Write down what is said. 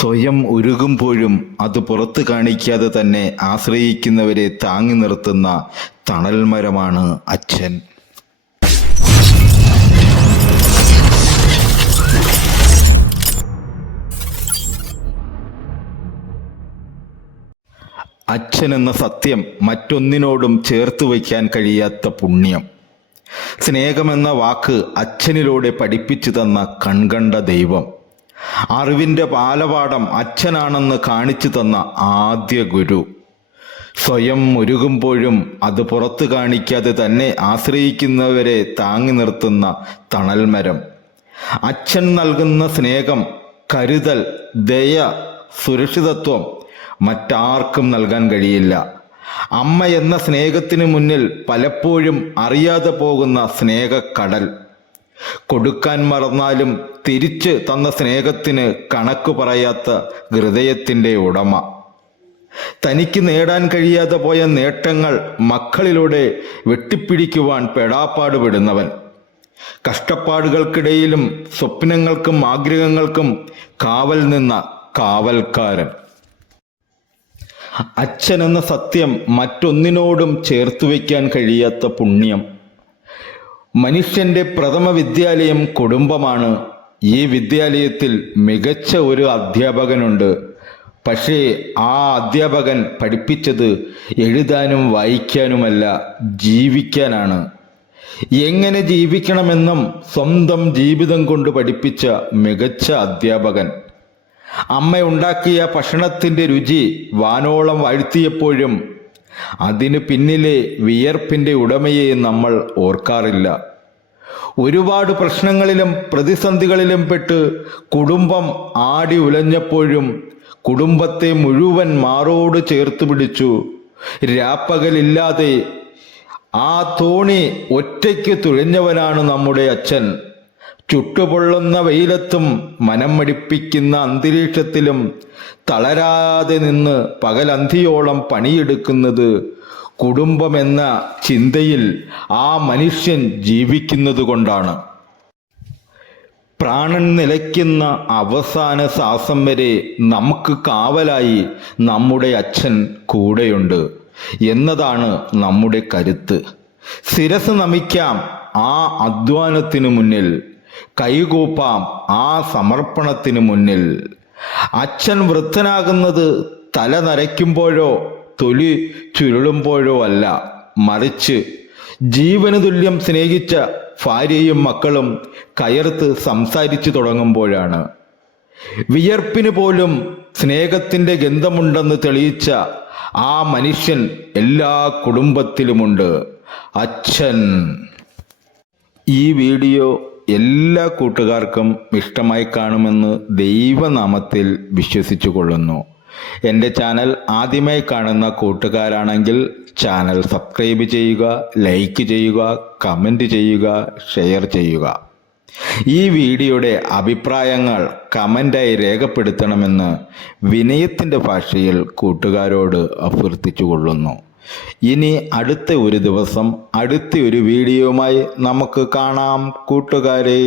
സ്വയം ഉരുകുമ്പോഴും അത് പുറത്തു കാണിക്കാതെ തന്നെ ആശ്രയിക്കുന്നവരെ താങ്ങി നിർത്തുന്ന തണൽമരമാണ് അച്ഛൻ. അച്ഛൻ എന്ന സത്യം മറ്റൊന്നിനോടും ചേർത്ത് വയ്ക്കാൻ കഴിയാത്ത പുണ്യം. സ്നേഹമെന്ന വാക്ക് അച്ഛനിലൂടെ പഠിപ്പിച്ചു തന്ന കൺകണ്ട ദൈവം. അറിവിൻ്റെ ബാലപാഠം അച്ഛനാണെന്ന് കാണിച്ചു തന്ന ആദ്യ ഗുരു. സ്വയം ഒരുകുമ്പോഴും അത് പുറത്തു കാണിക്കാതെ തന്നെ ആശ്രയിക്കുന്നവരെ താങ്ങി നിർത്തുന്ന തണൽമരം. അച്ഛൻ നൽകുന്ന സ്നേഹം, കരുതൽ, ദയ, സുരക്ഷിതത്വം മറ്റാർക്കും നൽകാൻ കഴിയില്ല. അമ്മ എന്ന സ്നേഹത്തിന് മുന്നിൽ പലപ്പോഴും അറിയാതെ പോകുന്ന സ്നേഹക്കടൽ. കൊടുക്കാൻ മറന്നാലും തിരിച്ച് തന്ന സ്നേഹത്തിന് കണക്ക് പറയാത്ത ഹൃദയത്തിൻ്റെ ഉടമ. തനിക്ക് നേടാൻ കഴിയാതെ പോയ നേട്ടങ്ങൾ മക്കളിലൂടെ വെട്ടിപ്പിടിക്കുവാൻ പെടാപ്പാടുപെടുന്നവൻ. കഷ്ടപ്പാടുകൾക്കിടയിലും സ്വപ്നങ്ങൾക്കും ആഗ്രഹങ്ങൾക്കും കാവൽ നിന്ന കാവൽക്കാരൻ. അച്ഛൻ എന്ന സത്യം മറ്റൊന്നിനോടും ചേർത്ത് വയ്ക്കാൻ കഴിയാത്ത പുണ്യം. മനുഷ്യൻ്റെ പ്രഥമ വിദ്യാലയം കുടുംബമാണ്. ഈ വിദ്യാലയത്തിൽ മികച്ച ഒരു അധ്യാപകനുണ്ട്. പക്ഷേ ആ അധ്യാപകൻ പഠിപ്പിച്ചത് എഴുതാനും വായിക്കാനുമല്ല, ജീവിക്കാനാണ്. എങ്ങനെ ജീവിക്കണമെന്നും സ്വന്തം ജീവിതം കൊണ്ട് പഠിപ്പിച്ച മികച്ച അധ്യാപകൻ. അമ്മ ഉണ്ടാക്കിയ ഭക്ഷണത്തിൻ്റെ രുചി വാനോളം വാഴ്ത്തിയപ്പോഴും അതിന് പിന്നിലെ വിയർപ്പിൻ്റെ ഉടമയെ നമ്മൾ ഓർക്കാറില്ല. ഒരുപാട് പ്രശ്നങ്ങളിലും പ്രതിസന്ധികളിലും പെട്ട് കുടുംബം ആടി ഉലഞ്ഞപ്പോഴും കുടുംബത്തെ മുഴുവൻ മാറോട് ചേർത്ത് പിടിച്ചു. രാപ്പകലില്ലാതെ ആ തോണി ഒറ്റയ്ക്ക് തുഴഞ്ഞവനാണ് നമ്മുടെ അച്ഛൻ. ചുട്ടുപൊള്ളുന്ന വെയിലത്തും മനം മടിപ്പിക്കുന്ന അന്തരീക്ഷത്തിലും തളരാതെ നിന്ന് പകലന്തിയോളം പണിയെടുക്കുന്നത് കുടുംബമെന്ന ചിന്തയിൽ ആ മനുഷ്യൻ ജീവിക്കുന്നത് കൊണ്ടാണ്. പ്രാണൻ നിലയ്ക്കുന്ന അവസാന ശ്വാസം വരെ നമുക്ക് കാവലായി നമ്മുടെ അച്ഛൻ കൂടെയുണ്ട് എന്നതാണ് നമ്മുടെ കരുത്ത്. ശിരസ് നമിക്കാം ആ അധ്വാനത്തിനു മുന്നിൽ, കൈകൂപ്പാം ആ സമർപ്പണത്തിനു മുന്നിൽ. അച്ഛൻ വൃദ്ധനാകുന്നത് തല നരയ്ക്കുമ്പോഴോ തൊലി ചുരുളുമ്പോഴോ അല്ല, മറിച്ച് ജീവന് തുല്യം സ്നേഹിച്ച ഭാര്യയും മക്കളും കയർത്ത് സംസാരിച്ചു തുടങ്ങുമ്പോഴാണ്. വിയർപ്പിന് പോലും സ്നേഹത്തിൻ്റെ ഗന്ധമുണ്ടെന്ന് തെളിയിച്ച ആ മനുഷ്യൻ എല്ലാ കുടുംബത്തിലുമുണ്ട്, അച്ഛൻ. ഈ വീഡിയോ എല്ലാ കൂട്ടുകാർക്കും ഇഷ്ടമായി കാണുമെന്ന് ദൈവനാമത്തിൽ വിശ്വസിച്ചു കൊള്ളുന്നു. എൻ്റെ ചാനൽ ആദ്യമായി കാണുന്ന കൂട്ടുകാരാണെങ്കിൽ ചാനൽ സബ്സ്ക്രൈബ് ചെയ്യുക, ലൈക്ക് ചെയ്യുക, കമൻറ്റ് ചെയ്യുക, ഷെയർ ചെയ്യുക. ഈ വീഡിയോയുടെ അഭിപ്രായങ്ങൾ കമൻ്റായി രേഖപ്പെടുത്തണമെന്ന് വിനയത്തിൻ്റെ ഭാഷയിൽ കൂട്ടുകാരോട് അഭ്യർത്ഥിച്ചു കൊള്ളുന്നു. ഇനി അടുത്ത ഒരു ദിവസം അടുത്ത ഒരു വീഡിയോയുമായി നമുക്ക് കാണാം കൂട്ടുകാരെ.